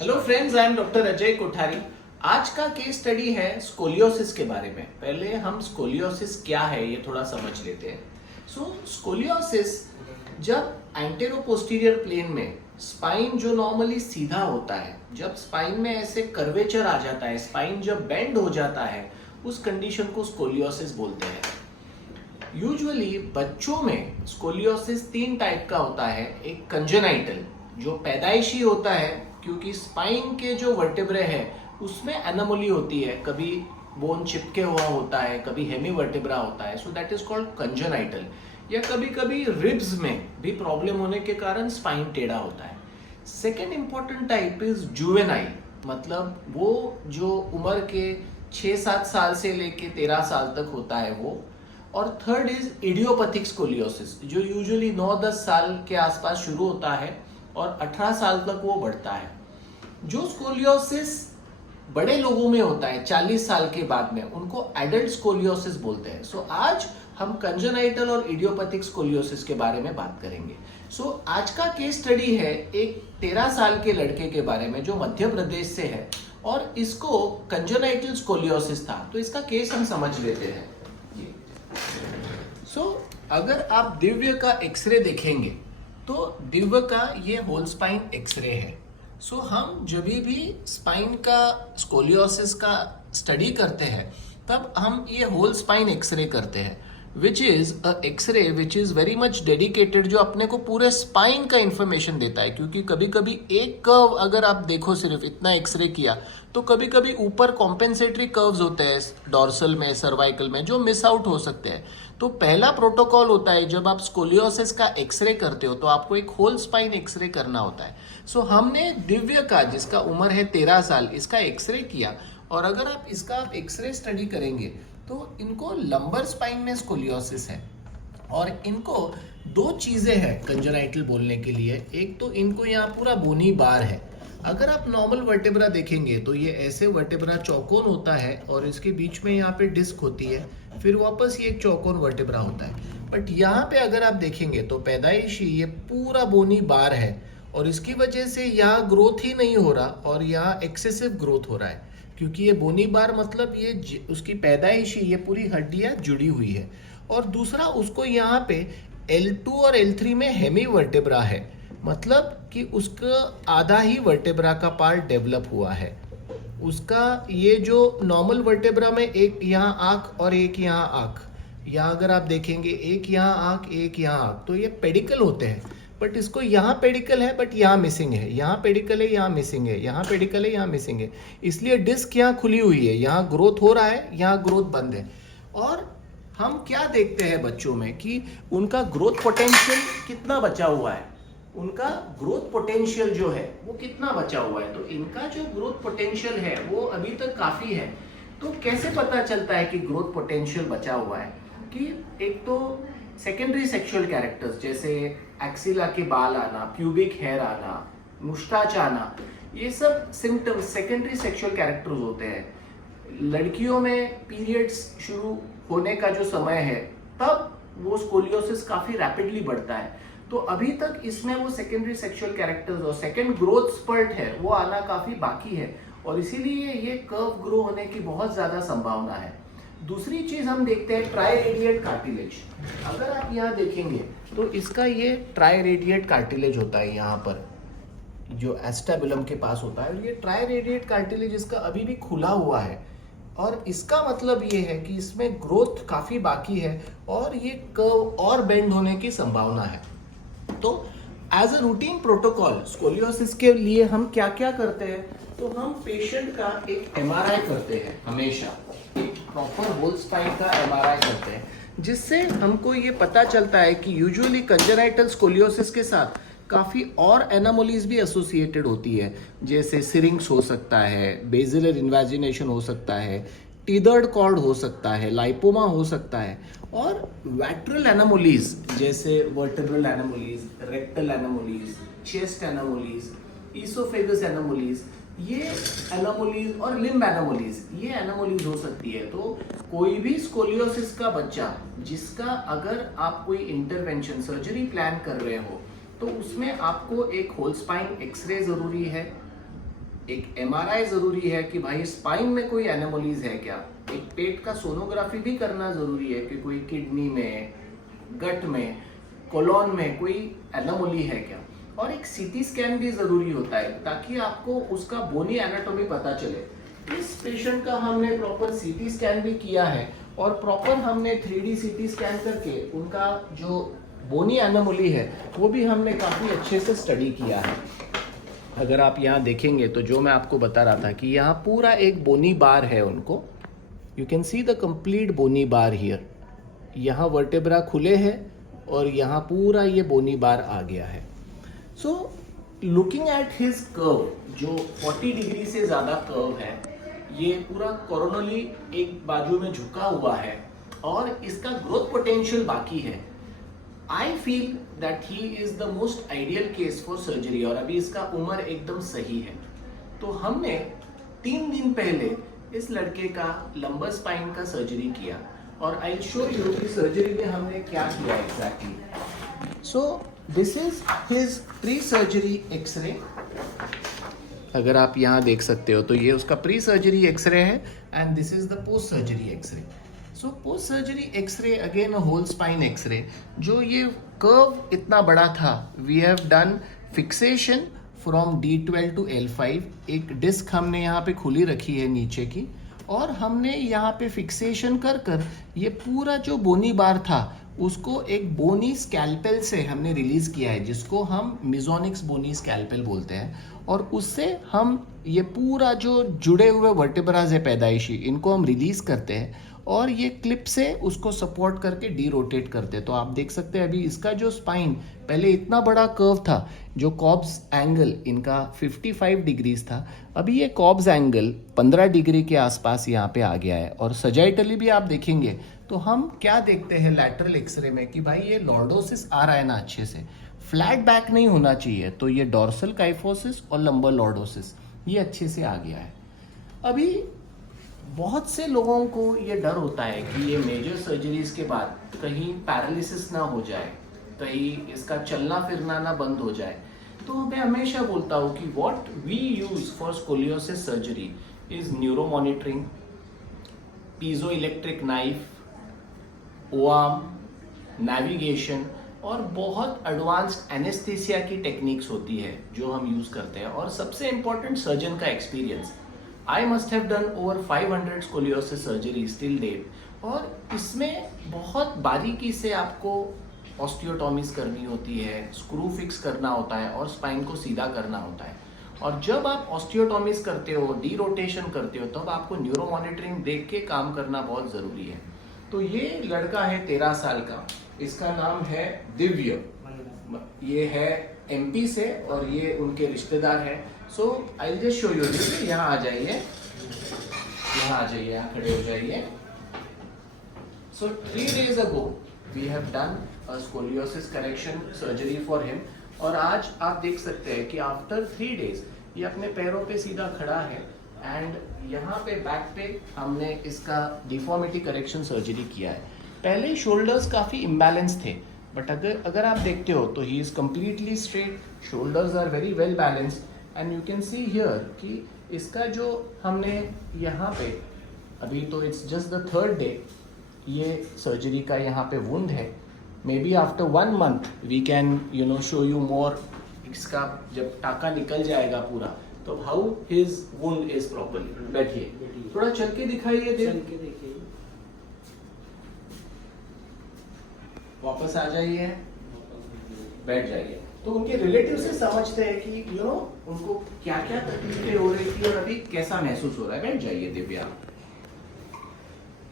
Hello friends, I am doctor Ajay Kothari. आज का case study है स्कोलियोसिस के बारे में। पहले हम स्कोलियोसिस क्या है ये थोड़ा समझ लेते हैं। स्कोलियोसिस जब एंटेरो पोस्टीरियर प्लेन में स्पाइन जो नॉर्मली सीधा होता है, जब स्पाइन में ऐसे कर्वेचर आ जाता है, स्पाइन जब बेंड हो जाता है, उस कंडीशन को स्कोलियोसिस बोलते हैं। यूजुअली बच्चों में स्कोलियोसिस तीन टाइप का होता है। एक कंजेनाइटल जो पैदाइशी होता है, क्योंकि स्पाइन के जो वर्टेब्रे है उसमें एनोमली होती है, कभी बोन चिपके हुआ होता है, कभी हेमी वर्टेब्रा होता है, so that is called congenital. या कभी कभी रिब्स में भी प्रॉब्लम होने के कारण स्पाइन टेढ़ा होता है। Second important type is juvenile, मतलब वो जो उम्र के 6-7 साल से लेके 13 साल तक होता है वो। और थर्ड इज इडियोपैथिक स्कोलियोसिस, जो यूजुअली 9-10 साल के आसपास शुरू होता है और 18 साल तक वो बढ़ता है। जो स्कोलियोसिस बड़े लोगों में होता है 40 साल के बाद में, उनको एडल्ट स्कोलियोसिस बोलते हैं। सो आज हम कंजेनाइटल और इडियोपैथिक स्कोलियोसिस के बारे में बात करेंगे। आज का केस स्टडी है एक 13 साल के लड़के के बारे में जो मध्य प्रदेश से है और इसको कंजेनाइटल स्कोलियोसिस था। तो इसका केस हम समझ लेते हैं। अगर आप दिव्य का एक्सरे देखेंगे तो दिव्य का ये होल स्पाइन एक्सरे है। हम जब भी स्पाइन का स्कोलियोसिस का स्टडी करते हैं तब हम ये होल स्पाइन एक्सरे करते हैं, which is a x-ray which is very much dedicated, जो अपने को पूरे स्पाइन का इंफॉर्मेशन देता है। क्योंकि कभी कभी एक कर्व अगर आप देखो, सिर्फ इतना एक्सरे किया, तो कभी कभी ऊपर कॉम्पेंसेटरी कर्व्स होते हैं डॉर्सल में, सर्वाइकल में, जो मिस आउट हो सकते हैं। तो पहला प्रोटोकॉल होता है जब आप स्कोलियोसिस का एक्सरे करते हो तो आपको एक होल स्पाइन एक्सरे करना होता है। हमने दिव्य का, जिसका उम्र है 13 साल, इसका एक्सरे किया। और अगर आप इसका एक्सरे स्टडी करेंगे तो इनको लंबर स्पाइन में स्कोलियोसिस है और इनको दो चीजें हैं कंजेनाइटल बोलने के लिए। एक तो इनको यहाँ पूरा बोनी बार है। अगर आप नॉर्मल वर्टेब्रा देखेंगे तो ये ऐसे वर्टेब्रा चौकोन होता है और इसके बीच में यहाँ पे डिस्क होती है, फिर वापस ये एक चौकोन वर्टेब्रा होता है। बट यहाँ पे अगर आप देखेंगे तो पैदाइशी ये पूरा बोनी बार है और इसकी वजह से यहाँ ग्रोथ ही नहीं हो रहा और यहाँ एक्सेसिव ग्रोथ हो रहा है। क्योंकि ये बोनी बार मतलब ये उसकी पैदाइशी ये पूरी हड्डियां जुड़ी हुई है। और दूसरा, उसको यहाँ पे L2 और L3 में हेमी वर्टेब्रा है, मतलब कि उसका आधा ही वर्टेब्रा का पार्ट डेवलप हुआ है। उसका ये जो नॉर्मल वर्टेब्रा में एक यहाँ आंख और एक यहाँ आंख, यहाँ अगर आप देखेंगे एक यहाँ आंख एक यहाँ आंख, तो ये पेडिकल होते हैं। बट इसको यहाँ पेडिकल है बट यहाँ मिसिंग है, यहाँ पेडिकल है यहाँ मिसिंग है, यहाँ पेडिकल है यहाँ मिसिंग है, इसलिए डिस्क यहाँ खुली हुई है, यहाँ ग्रोथ हो रहा है, यहाँ ग्रोथ बंद है। और हम क्या देखते हैं बच्चों में कि उनका ग्रोथ पोटेंशियल कितना बचा हुआ है, उनका ग्रोथ पोटेंशियल जो है वो कितना बचा हुआ है। तो इनका जो ग्रोथ पोटेंशियल है वो अभी तक काफी है। तो कैसे पता चलता है कि ग्रोथ पोटेंशियल बचा हुआ है? कि एक तो सेकेंडरी सेक्सुअल कैरेक्टर्स जैसे एक्सिला के बाल आना, प्यूबिक हेयर आना, मुस्टाच आना, ये सब सिम्टम्स सेकेंडरी सेक्सुअल कैरेक्टर्स होते हैं। लड़कियों में पीरियड्स शुरू होने का जो समय है तब वो स्कोलियोसिस काफी रैपिडली बढ़ता है। तो अभी तक इसमें वो सेकेंडरी सेक्सुअल कैरेक्टर्स और सेकेंड ग्रोथ स्पर्ट है वो आना काफी बाकी है और इसीलिए ये कर्व ग्रो होने की बहुत ज्यादा संभावना है। दूसरी चीज हम देखते हैं ट्राइरेडिएट कार्टिलेज। अगर आप यहाँ देखेंगे तो इसका ये ट्राइरेडिएट कार्टिलेज होता है, यहाँ पर जो एस्टेबुलम के पास होता है, और ये ट्राइरेडिएट कार्टिलेज इसका अभी भी खुला हुआ है। और इसका मतलब ये है कि इसमें ग्रोथ काफी बाकी है और ये कर्व और बेंड होने की संभावना है। तो as a routine protocol scoliosis के लिए हम क्या क्या करते हैं? तो हम पेशेंट का एक एमआरआई करते हैं, हमेशा एक प्रॉपर होल स्पाइन का एमआरआई करते हैं, जिससे हमको ये पता चलता है कि यूजुअली कंजेनाइटल स्कोलियोसिस के साथ काफ़ी और एनामोलीज भी एसोसिएटेड होती है, जैसे सिरिंग्स हो सकता है, बेसिलर इन्वेजिनेशन हो सकता है, टीदर्ड कॉर्ड हो सकता है, लाइपोमा हो सकता है, और वैट्रल एनामोलीज जैसे वर्टेब्रल एनामोलीज, रेक्टल एनामोलीज, चेस्ट एनामोलीज, ईसोफेगस एनामोलीज, ये एनामोलीज और लिम्ब एनामोलीज, ये एनामोलीज हो सकती है। तो कोई भी स्कोलियोसिस का बच्चा जिसका अगर आप कोई इंटरवेंशन सर्जरी प्लान कर रहे हो तो उसमें आपको एक होल स्पाइन एक्सरे जरूरी है, एक एमआरआई जरूरी है कि भाई स्पाइन में कोई एनोमलीज है क्या, एक पेट का सोनोग्राफी भी करना जरूरी है कि कोई किडनी में, गट में, कोलोन में कोई एनोमली है क्या, और एक सीटी स्कैन भी जरूरी होता है ताकि आपको उसका बोनी एनाटॉमी पता चले। इस पेशेंट का हमने प्रॉपर सीटी स्कैन भी किया है और प्रॉपर हमने 3D सीटी स्कैन करके उनका जो बोनी एनोमली है वो भी हमने काफ़ी अच्छे से स्टडी किया है। अगर आप यहाँ देखेंगे तो जो मैं आपको बता रहा था कि यहाँ पूरा एक बोनी बार है उनको, you can see the complete bony bar here. यहाँ वर्टेब्रा खुले हैं और यहाँ पूरा ये बोनी बार आ गया है। So looking at his curve, जो 40 डिग्री से ज़्यादा कर्व है, ये पूरा कोरोनली एक बाजू में झुका हुआ है और इसका ग्रोथ पोटेंशियल बाकी है। I feel that he is the most ideal case for surgery और अभी इसका उम्र एकदम सही है। तो हमने 3 दिन पहले इस लड़के का लंबर स्पाइन का सर्जरी किया और आई शो यू कि सर्जरी में हमने क्या किया exactly. So this is his pre surgery x-ray. अगर आप यहाँ देख सकते हो तो ये उसका प्री सर्जरी एक्सरे है and this is the post surgery x-ray. So post surgery x-ray again a whole spine x-ray. जो ये कर्व इतना बड़ा था, we have done fixation from D12 to L5। एक डिस्क हमने यहाँ पे खुली रखी है नीचे की और हमने यहाँ पे फिक्सेशन कर कर ये पूरा जो बोनी बार था उसको एक बोनी स्कैल्पेल से हमने रिलीज किया है, जिसको हम मिजोनिक्स बोनी स्कैल्पेल बोलते हैं। और उससे हम ये पूरा जो जुड़े हुए वर्टेब्राज है पैदाइशी, इनको हम रिलीज करते हैं और ये क्लिप से उसको सपोर्ट करके डी रोटेट करते हैं। तो आप देख सकते हैं अभी इसका जो स्पाइन पहले इतना बड़ा कर्व था, जो कॉब्स एंगल इनका 55 डिग्रीज था, अभी ये कॉब्स एंगल 15 डिग्री के आसपास यहाँ पे आ गया है। और सजाइटली भी आप देखेंगे तो हम क्या देखते हैं लैटरल एक्सरे में कि भाई ये लॉर्डोसिस आ रहा है ना अच्छे से, फ्लैट बैक नहीं होना चाहिए। तो ये डॉर्सल काइफोसिस और लंबर लॉर्डोसिस ये अच्छे से आ गया है। अभी बहुत से लोगों को ये डर होता है कि ये मेजर सर्जरीज के बाद कहीं पैरालिसिस ना हो जाए, कहीं इसका चलना फिरना ना बंद हो जाए। तो मैं हमेशा बोलता हूँ कि what we use for scoliosis surgery is neuro monitoring, piezo electric knife, O arm, navigation और बहुत एडवांस्ड एनेस्थेसिया की टेक्निक्स होती है जो हम यूज करते हैं। और सबसे इंपॉर्टेंट सर्जन का experience. I must have done over 500 scoliosis surgeries till date, और इसमें बहुत बारीकी से आपको ऑस्टियोटॉमीज करनी होती है, स्क्रू फिक्स करना होता है और स्पाइन को सीधा करना होता है। और जब आप ऑस्टियोटॉमीज करते हो, डी रोटेशन करते हो, तब आपको न्यूरो मॉनिटरिंग देख के काम करना बहुत ज़रूरी है। तो ये लड़का है 13 साल का, इसका नाम है दिव्य, ये है MP से और ये उनके रिश्तेदार हैं। सो आई जस्ट शो यू, यहाँ आ जाइए, यहाँ आ जाइए, यहाँ खड़े हो जाइए। सो 3 days ago we have done a scoliosis correction surgery for him, और आज आप देख सकते हैं कि आफ्टर 3 days ये अपने पैरों पे सीधा खड़ा है एंड यहाँ पे बैक पे हमने इसका डिफॉर्मिटी करेक्शन सर्जरी किया है। पहले शोल्डर्स काफ़ी इम्बैलेंस थे, बट अगर आप देखते हो तो he is completely straight, shoulders are very well balanced and you can see here कि इसका जो हमने यहाँ पे अभी तो it's just the 3rd day ये सर्जरी का यहाँ पे वुंड है। Maybe after 1 month we can show you more. इसका जब टाका निकल जाएगा पूरा तो how his wound is properly. बैठिए, थोड़ा चल के दिखाइए, देखिए, वापस आ जाइए, बैठ जाइए। तो उनके रिलेटिव से समझते हैं कि उनको क्या क्या तकलीफें हो रही थी और अभी कैसा महसूस हो रहा है। बैठ जाइए दिव्या।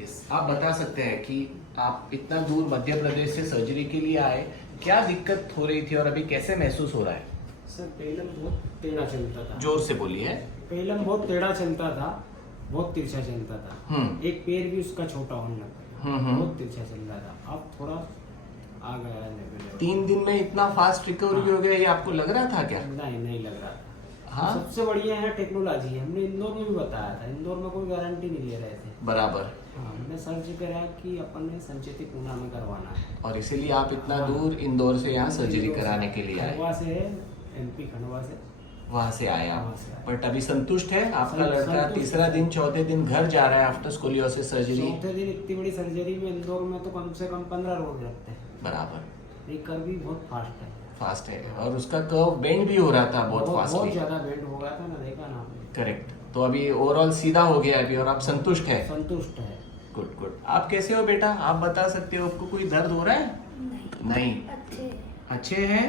यस, आप बता सकते हैं कि आप इतना दूर मध्य प्रदेश से सर्जरी के लिए आए, क्या दिक्कत हो रही थी और अभी कैसे महसूस हो रहा है? सर पेलम बहुत टेढ़ा चलता था। जोर से बोलिए। पेलम बहुत टेढ़ा चलता था, बहुत तिरछा चलता था। एक पैर भी उसका छोटा होने लगा, बहुत तिरछा चलता था। अब थोड़ा आ गया है लेवल। 3 दिन में इतना फास्ट रिकवरी हो गया, ये आपको लग रहा था क्या? नहीं लग रहा था। हाँ, सबसे बढ़िया है टेक्नोलॉजी है। हमने इंदौर में भी बताया था, इंदौर में कोई गारंटी नहीं ले रहे थे। बराबर। हाँ, हमने सर्च करा कि अपन ने संचेती पूना में करवाना है, और इसीलिए आप इतना दूर इंदौर से यहाँ सर्जरी कराने के लिए आए। खंडवा से, MP खंडवा से। वहां से आया, वहाँ से आया। बट अभी संतुष्ट है आपका लड़का? संतुष्ट तीसरा है। दिन चौथे दिन घर जा रहा है आफ्टर स्कोलियोसिस सर्जरी। चौथे दिन इतनी बड़ी सर्जरी में इंदौर में तो कम से कम 15 रोग लगते हैं। बराबर, रिकवर भी बहुत फास्ट है। फास्ट है, और उसका कर्व बेंड भी हो रहा था बहुत बहुत फास्टली। ज्यादा बेंड हो गया था ना, देखा ना आपने। करेक्ट। तो अभी ओवरऑल सीधा हो गया अभी, और आप संतुष्ट है? संतुष्ट है। Good good. आप कैसे हो बेटा, आप बता सकते हो? आपको कोई दर्द हो रहा है? नहीं। अच्छे हैं?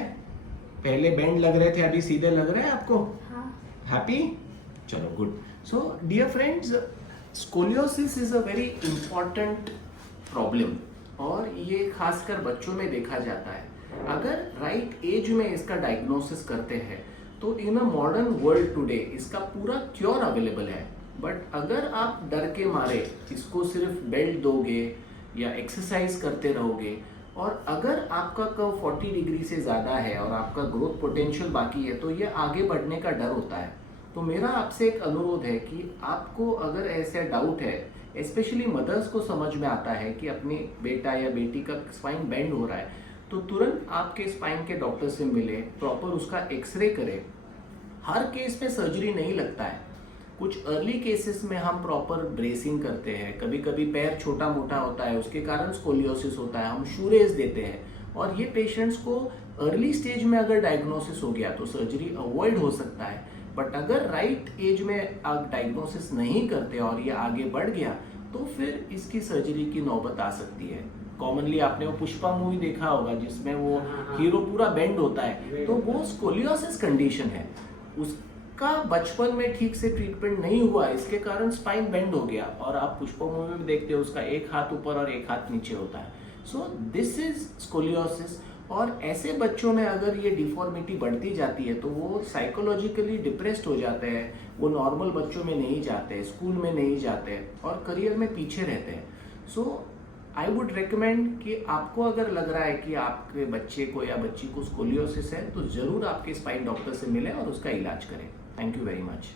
पहले बेंड लग रहे थे, अभी सीधे लग रहे हैं आपको? हैप्पी? चलो good. So dear friends, scoliosis is a very important problem, और ये खासकर बच्चों में देखा जाता है। अगर राइट एज में इसका डायग्नोसिस करते हैं तो इन अ मॉडर्न वर्ल्ड टुडे इसका पूरा क्योर अवेलेबल है। बट अगर आप डर के मारे इसको सिर्फ बेल्ट दोगे या एक्सरसाइज करते रहोगे, और अगर आपका कर्व 40 डिग्री से ज़्यादा है और आपका ग्रोथ पोटेंशियल बाकी है, तो ये आगे बढ़ने का डर होता है। तो मेरा आपसे एक अनुरोध है कि आपको अगर ऐसा डाउट है, स्पेशली मदर्स को समझ में आता है कि अपने बेटा या बेटी का स्पाइन बेंड हो रहा है, तो तुरंत आपके स्पाइन के डॉक्टर से मिले, प्रॉपर उसका एक्सरे करें। हर केस में सर्जरी नहीं लगता है, कुछ अर्ली केसेस में हम प्रॉपर ब्रेसिंग करते हैं। कभी कभी पैर छोटा मोटा होता है, उसके कारण स्कोलियोसिस होता है, हम शूरेज देते हैं, और ये पेशेंट्स को अर्ली स्टेज में अगर डायग्नोसिस हो गया तो सर्जरी अवॉइड हो सकता है। बट अगर राइट एज में आप डायग्नोसिस नहीं करते और ये आगे बढ़ गया तो फिर इसकी सर्जरी की नौबत आ सकती है। कॉमनली आपने वो पुष्पा मूवी देखा होगा जिसमें वो हीरो पूरा बेंड होता है, तो वो स्कोलियोसिस कंडीशन है। उसका बचपन में ठीक से ट्रीटमेंट नहीं हुआ, इसके कारण स्पाइन बेंड हो गया, और आप पुष्पा मूवी में देखते हो उसका एक हाथ ऊपर और एक हाथ नीचे होता है। सो दिस इज स्कोलियोसिस। और ऐसे बच्चों में अगर ये डिफॉर्मिटी बढ़ती जाती है तो वो साइकोलॉजिकली डिप्रेस्ड हो जाते हैं, वो नॉर्मल बच्चों में नहीं जाते, स्कूल में नहीं जाते, और करियर में पीछे रहते हैं। सो आई वुड रिकमेंड कि आपको अगर लग रहा है कि आपके बच्चे को या बच्ची को स्कोलियोसिस है, तो जरूर आपके स्पाइन डॉक्टर से मिलें और उसका इलाज करें। Thank you very much.